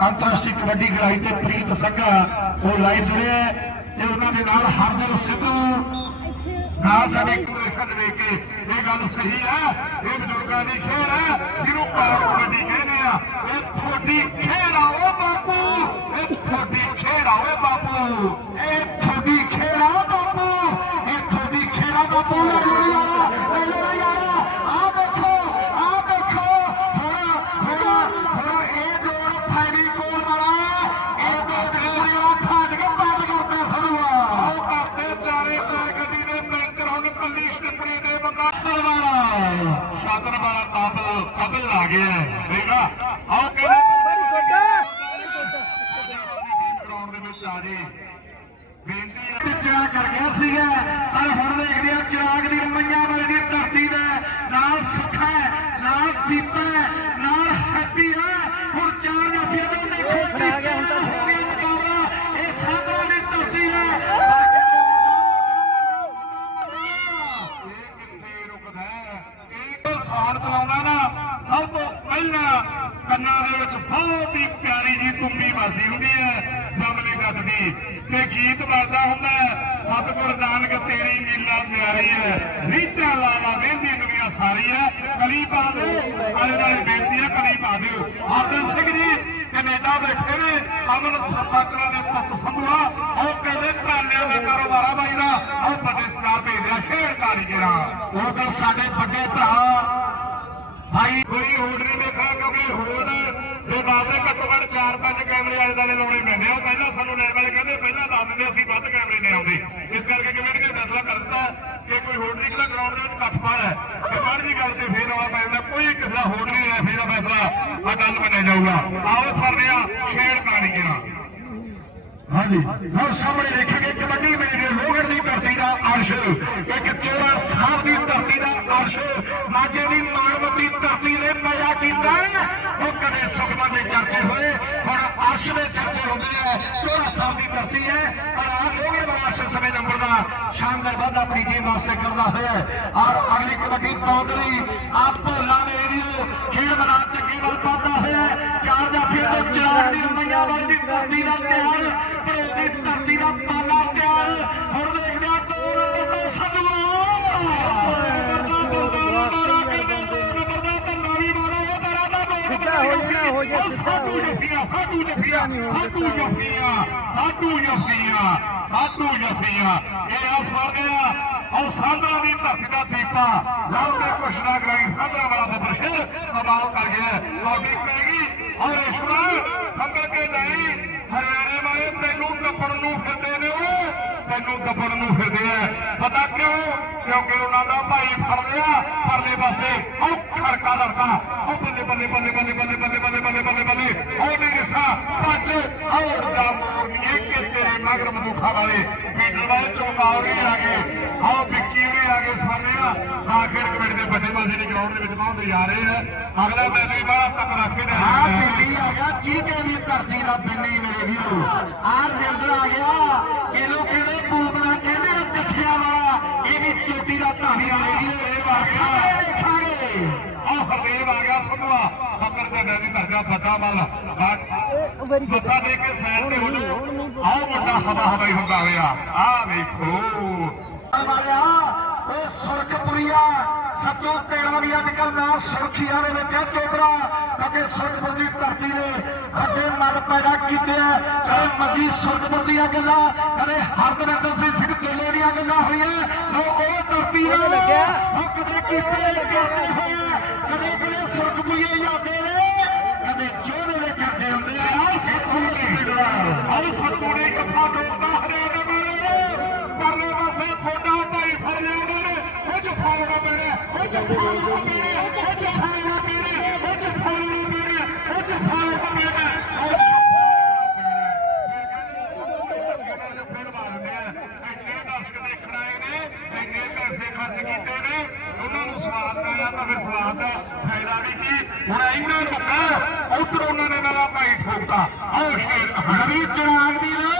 ਅੰਤਰਰਾਸ਼ਟਰੀ ਕਬੱਡੀ ਖਿਡਾਰੀ ਤੇ ਪ੍ਰੀਤ ਸੱਗਾ ਉਹ ਲਾਈਵ ਜੁੜਿਆ ਤੇ ਉਹਨਾਂ ਦੇ ਨਾਲ ਹਰਦਰ ਸਿੱਧੂ ਨਾਲ ਸਾਡੇ ਦੇਖਣ ਵੇਖ ਕੇ ਇਹ ਗੱਲ ਸਹੀ ਹੈ, ਇਹ ਬਜ਼ੁਰਗਾਂ ਦੀ ਖੇਡ ਹੈ, ਜਿਹਨੂੰ ਪਾਰ ਕਬੱਡੀ ਕਹਿੰਦੇ ਆ ਇਹ ਤੁਹਾਡੀ ਖੇਡ ਆ ਓ ਬਾਪੂ ਇਹ ਤੁਹਾਡੀ ਖੇਡ ਆ ਓਏ ਬਾਪੂ ਇਹ ਤੁਹਾਡੀ ਖੇਡ ਆ ਬਾਪੂ ਇਹ ਤੁਹਾਡੀ ਖੇਡ ਆ ਬਾਪੂ ਲੈ ਲਓ ਯਾਰ ਲੈ ਲਓ ਯਾਰ ਆ ਦੇਖੋ ਆ ਦੇਖੋ ਹੁਣ ਹੁਣ ਹੁਣ ਇਹ ਜੋੜ ਫਾਇਰੀ ਕੋਲ ਵਾਲਾ ਇਹ ਦੋ ਗਲੀਆਂ ਫਾਜ ਕੇ ਬੰਦ ਕਰਦੇ ਸਨੂਆ ਉਹ ਕਰਦੇ ਚਾਰੇ ਟਾਇਰ ਗੱਡੀ ਦੇ ਪੈਂਚਰ ਹੁਣ ਕੱਲੀ ਸਟਿੱਪਣੀ ਦੇ ਬੰਦਾ ਵਾਲਾ ਸਾਧਨ ਵਾਲਾ ਕਾਬਲ ਕਾਬਲ ਆ ਗਿਆ ਆ ਆਓ ਕਹਿੰਦੇ ਗਰਾਊਂਡ ਦੇ ਵਿੱਚ ਆ ਜੀ ਬੇਨਤੀ ਚਿਰਾਗ ਕਰ ਗਿਆ ਸੀਗਾ ਪਰ ਹੁਣ ਦੇਖਦੇ ਆ ਚਿਰਾਗ ਦੀ ਮਈਆਂ ਵਾਲੀ ਦੀ ਧਰਤੀ ਦਾ ਨਾਲ ਸੁੱਖ ਹੈ ਨਾਲ ਪੀਤਾ ਹੈ ਨਾਲ ਹੈਪੀ ਹੈ ਹੁਣ ਚਾਰ ਜਾਫੀਆਂ ਦਾ ਦੇਖੋ ਟੀਕਾ ਹੋ ਗਿਆ ਮੁਕਾਬਲਾ ਇਹ ਸਾਧਾਂ ਦੀ ਧਰਤੀ ਹੈ ਇਹ ਕਿੱਥੇ ਰੁਕਦਾ ਹੈ ਇਹ ਸਾਲ ਚਲਾਉਂਦਾ ਨਾ ਸਭ ਤੋਂ ਪਹਿਲਾਂ ਕੰਨਾਂ ਦੇ ਵਿੱਚ ਬਹੁਤ ਹੀ ਪਿਆਰੀ ਜੀ ਤੁੰਬੀ ਵੱਜਦੀ ਹੁੰਦੀ ਹੈ ਜਮਲੇ ਜੱਟ ਦੀ। ਤੇ ਗੀਤ ਵੱਜਦਾ ਹੁੰਦਾ ਹੈ, ਸਤਿਗੁਰ ਨਾਨਕ ਤੇਰੀ ਨੀਲਾ ਪਿਆਰੀ ਹੈ ਰੀਚਾ ਲਾਲਾ ਮਹਿੰਦੀ ਦੁਨੀਆ ਸਾਰੀ ਹੈ। ਕਲੀ ਪਾ ਦਿਓ ਆਲੇ ਨਾਲੇ ਬੇਨਤੀ ਹੈ, ਕਲੀ ਪਾ ਦਿਓ। ਹਰਦਰ ਸਿੰਘ ਜੀ ਕੈਨੇਡਾ ਬੈਠੇ ਨੇ, ਅਮਨ ਸਰਪੰਚਾਂ ਦੇ ਪੁੱਤ ਸੰਭੂਆ ਉਹ ਕਹਿੰਦੇ ਟਰਾਲਿਆਂ ਦਾ ਕਾਰੋਬਾਰ ਆ ਬਾਈ ਦਾ, ਉਹ ਵੱਡੇ ਸਟਾਰ ਭੇਜਿਆ ਖੇਡ ਕਾਰੀਗਰਾਂ। ਉਹ ਤਾਂ ਸਾਡੇ ਵੱਡੇ ਭਰਾ, ਭਾਈ, ਕੋਈ ਹੋੜ ਨਹੀਂ ਦੇਖਿਆ ਕਿਉਂਕਿ ਹੋੜ ਦੇ ਘੱਟੋ ਘੱਟ 4-5 ਕੈਮਰੇ ਆਲੇ ਦਾਲੇ ਲਾਉਣੇ ਪੈਂਦੇ ਆ। ਪਹਿਲਾਂ ਸਾਨੂੰ ਲੈ ਵਾਲੇ ਕਹਿੰਦੇ, ਪਹਿਲਾਂ ਦੱਸ ਦਿੰਦੇ ਅਸੀਂ ਵੱਧ ਕੈਮਰੇ ਲੈ ਆਉਂਦੇ। ਇਸ ਕਰਕੇ ਕਮੇਟੀ ਨੇ ਫੈਸਲਾ ਕਰ ਦਿੱਤਾ ਕਿ ਕੋਈ ਹੋੜ ਨਹੀਂ ਗਰਾਊਂਡ ਦੇ ਵਿੱਚ ਘੱਟ ਪਾੜ ਹੈ। ਤੇ ਬਾਹਰ ਦੀ ਗੱਲ ਤੇ ਫੇਰ ਆਉਣਾ ਪੈਂਦਾ ਕੋਈ ਕਿਸੇ ਦਾ ਹੋੜ ਨਹੀਂ ਹੈ ਫੇਰ ਦਾ ਫੈਸਲਾ ਆ ਗੱਲ ਮੰਨਿਆ ਜਾਊਗਾ। ਆਓ ਸਰਦੇ ਆ, ਖੇਡ ਕਾਣੀਆਂ ਹਾਂਜੀ, ਲਓ ਸਾਹਮਣੇ ਦੇਖਾਂਗੇ ਮਾਫੀ ਵਰਤੀ ਹੈ ਪਰ ਆ ਲੋਗੜ ਬਰਾਸ਼ਰ ਸਮੇਂ ਨੰਬਰ ਦਾ ਸ਼ਾਨਦਾਰ ਵਾਧਾ ਆਪਣੀ ਟੀਮ ਵਾਸਤੇ ਕਰਦਾ ਹੋਇਆ ਔਰ ਅਗਲੀ ਕਬੱਡੀ ਪਹੁੰਚ ਰਹੀ ਆਪ ਭੋਲਾ ਦੇ ਏਰੀਓ ਖੇਡ ਮੈਦਾਨ ਚ ਅੱਗੇ ਵੱਲ ਪਾਦਾ ਹੋਇਆ ਚਾਰ ਜਾਫੀਆਂ ਤੋਂ ਚਲਾਣ ਦੀ ਰਮਈਆਂ ਵਾਲੀ ਦੀ ਧਰਤੀ ਦਾ ਤਿਆਰ ਭਰੋ ਦੀ ਧਰਤੀ ਦਾ ਪਾਲਾ ਤਿਆਰ ਹੁਣ ਦੇਖਦੇ ਆ ਦੋ ਨੰਬਰ ਤੋਂ ਸਦੂਆ ਸਾਡੂ ਜੱਫੀਆਂ ਸਾਡੂ ਜੱਫੀਆਂ ਸਾਡੂ ਜੱਫੀਆਂ ਸਾਡੂ ਜਫੀਆਂ ਸਾਡੂ ਜਫੀਆਂ ਇਹ ਆਸ ਮਰ ਗਿਆ ਔਰ ਸਾਂਦਰਾ ਦੀ ਧਰਤੀ ਦਾ ਦੀਪਾ ਲੰਮ ਕੇ ਕੁਸ਼ਨਾ ਕਰਾਈ ਸਾਂਦਰਾ ਵਾਲਾ ਬੱਬਰ ਕਮਾਲ ਕਰ ਗਿਆ। ਕੌਡੀ ਪੈ ਔਰ ਇਸ਼ਮਾਲ ਸੰਭਲ ਕੇ ਜਾਈ। ਹਰਿਆਣੇ ਵਾਲੇ, ਤੈਨੂੰ ਦੱਬਣ ਨੂੰ ਫਿਰਦੇ ਨੇ ਉਹ। ਤੈਨੂੰ ਦੱਬਣ ਨੂੰ ਫਿਰਦੇ ਆ। ਪਤਾ ਕਿਉਂ? ਕਿਉਂਕਿ ਉਹਨਾਂ ਦਾ ਭਾਈ ਫੜ ਲਿਆ ਪਰਲੇ ਪਾਸੇ। ਉਹ ਮੀਟਰ ਵਾਲੇ ਚਮਕਾਉਣੇ ਆ ਗਏ। ਆਓ ਵਿੱਕੀ ਵੀ ਆ ਗਏ ਸਾਹਮਣੇ ਆ। ਆਖਿਰ ਕਮੇਟੀ ਦੇ ਵੱਡੇ ਬਲ ਜਿਹੜੇ ਗਰਾਊਂਡ ਦੇ ਵਿੱਚ ਪਹੁੰਚਦੇ ਜਾ ਰਹੇ ਆ। ਅਗਲਾ ਮੈਚ ਵੀ ਬੜਾ ਤੱਕ ਰੱਖ ਕੇ ਆ ਦਿੱਲੀ ਆ ਗਿਆ। ਚੀਕੇ ਦੀ ਧਰਤੀ ਦਾ ਬਿੰਨੀ ਮੇਰੇ ਵੀਰੋ। ਆ ਜ਼ਿੰਦਰ ਆ ਗਿਆ। ਇਹਨੂੰ ਕਹਿੰਦੇ ਪੂਪਣਾ ਕਹਿੰਦੇ ਆ? ਜੱਥਿਆਂ ਵਾਲਾ। ਇਹ ਵੀ ਚੋਟੀ ਦਾ ਧਾਵੀ ਵਾਲੇ ਜੀ ਇਹ ਆ ਗਿਆ। ਦੇਖਾਂਗੇ। ਆਹ ਹਰਦੇਵ ਆ ਗਿਆ। ਸਤਵਾ ਫਕਰ ਜੱਡਾ ਦੀ ਧਰਜਾ ਵੱਡਾ ਬਲ। ਮੱਥਾ ਦੇ ਕੇ ਸਾਈਡ ਤੇ ਹੋ ਜਾਓ। ਆਹ ਵੱਡਾ ਹਵਾ ਹਵਾਈ ਹੁੰਦਾ ਹੋਇਆ। ਆਹ ਵੇਖੋ। ਵਾਲਿਆ ਉਹ ਸੁਰਖਪੁਰੀਆ ਸੱਤੂ ਤੇਰਾ ਵੀ ਅੱਜ ਕੱਲ ਨਾ ਸੁਰਖੀਆਂ ਦੇ ਵਿੱਚ ਹੈ ਚੋਬਰਾ ਕਿਉਂਕਿ ਸੁਰਖਪੁਰ ਦੀ ਧਰਤੀ ਨੇ ਵੱਡੇ ਮਨ ਪੈਦਾ ਕੀਤੇ ਆ। ਕਦੇ ਮੱਗੀ ਸੁਰਖਪੁਰ ਦੀਆਂ ਗੱਲਾਂ ਕਦੇ ਹਰਦਵਿੰਦਰ ਸਿੰਘ ਸਿੰਘ ਟੋਲੇ ਦੀਆਂ ਗੱਲਾਂ ਹੋਈਆਂ। ਲੋ ਉਹ ਧਰਤੀ ਨੇ ਉਹ ਕਦੇ ਕੀਤੇ ਚਰਚੇ ਹੋਏ ਆ, ਕਦੇ ਕਦੇ ਸੁਰਖਪੁਰੀਏ ਜਫਾਉਣਾ ਪੈਣਾ ਉਹ ਜਫਾਉਣਾ ਪੈਣਾ ਉਹ ਜਫਾਉਣਾ ਪੈਣਾ ਉਹ ਜਫਾਉਣਾ ਪੈਣਾ ਉਹ ਜਫਾਉਣਾ ਪੈਣਾ ਉਹਨਾਂ ਨੂੰ ਸਵਾਦ ਆਇਆ ਤਾਂ ਫਿਰ ਸਵਾਦ ਦਾ ਫਾਇਦਾ ਵੀ ਕੀ? ਹੁਣ ਇਹਨਾਂ ਨੂੰ ਕਹ ਉਧਰ ਉਹਨਾਂ ਨੇ ਨਾ ਭਾਈ ਠੋਕਦਾ ਆਹ ਸ਼ੇਰ ਹਰੀ ਚੜਾਣ ਦੀ ਨਾ